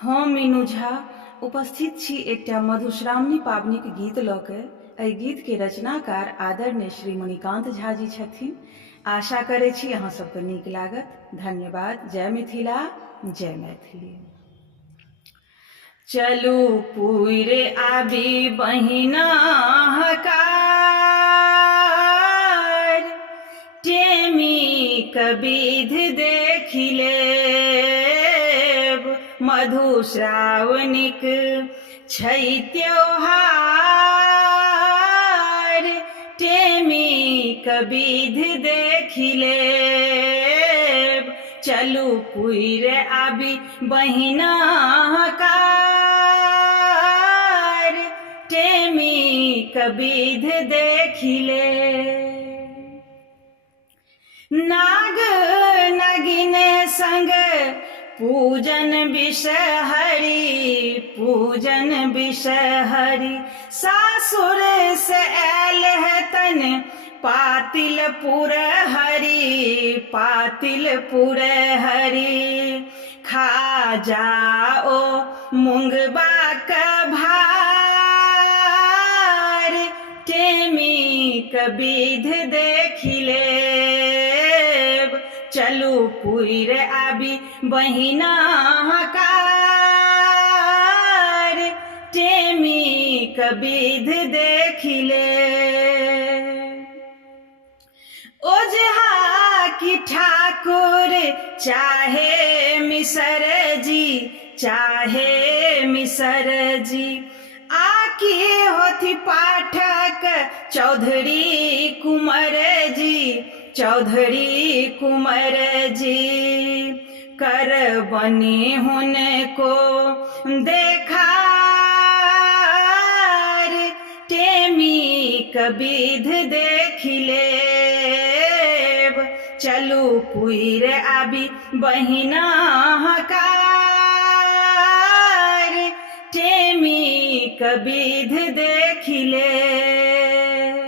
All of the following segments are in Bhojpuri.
हम मीनू झा उपस्थित छी एकटा मधुश्रावणी पाबनिक गीत लऽ कऽ। एहि गीत के रचनाकार आदरणीय श्री मणिकान्त झा जी छथिन। आशा करै छी अहाँ सबके नीक लागत। धन्यवाद। जय मिथिला, जय मैथिली। चलू पुइरे आबी बहिना हकार, टेमी कविध देखि लेब, मधुश्रावणिक छै त्योहार, टेमी कविध देखि लेब, चलू पुइरे आबी बहिना हकार, टेमी कविध देखि लेब। नाग नागिन संग पूजन बिषहरी, पूजन बिषहरी, सासुर से आयल हेतन पातिलपुर हरि, पातिलपुर हरि, खा जाओ मुंगबा का भार, टेमी कविध देखि लेब, चलू पुइरे आबी बहिना हकार, टेमी कविध देखि लेब। ओझा की ठाकुर चाहे मिसर जी, चाहे मिसर जी, आकी होथी पाठक चौधरी कुंवर जी, चौधरी कुंवर जी, कर बनी हुनको देखार, टेमी कविध देखि लेब, चलू पुइरे आबी बहिना हकार, टेमी कविध देखि लेब।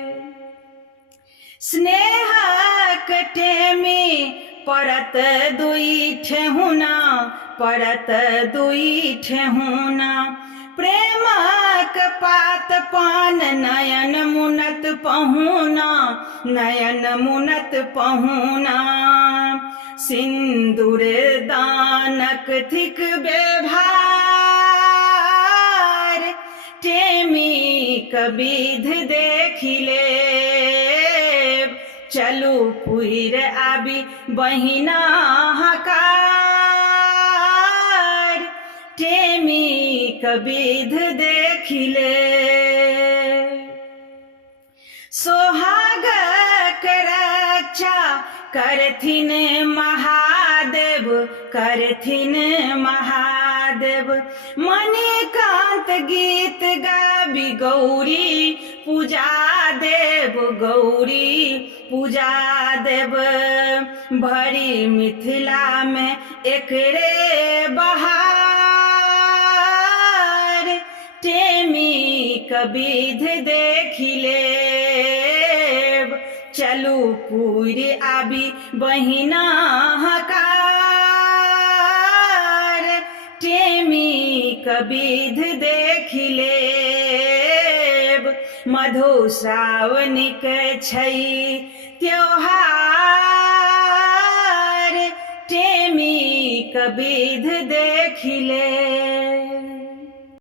स्नेहक टेमी परत दुई ठेहुना, परत दुई ठेहुना, प्रेमक पात पान नयन मुनत पहुना, नयन मुनत पहुना, सिंदूर दानक थिक व्यवहार, टेमी कविध देखि लेब, चलू पुइरे आबी बहिना हकार, टेमी कविध देखि लेब। सोहागक रक्षा करथिन महादेव, करथिन महादेव, मणिकान्त गीत गाबी गौरी पूजा देव, गौरी पूजा देव, भरी मिथिला में एकरे बहार, टेमी कविध देखि लेब, चलू पुइरे आबी बहिना हकार, टेमी कविध देखि लेब, मधुश्रावणिक छै त्योहार, टेमी कविध देखि लेब।